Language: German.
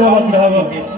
worden habe.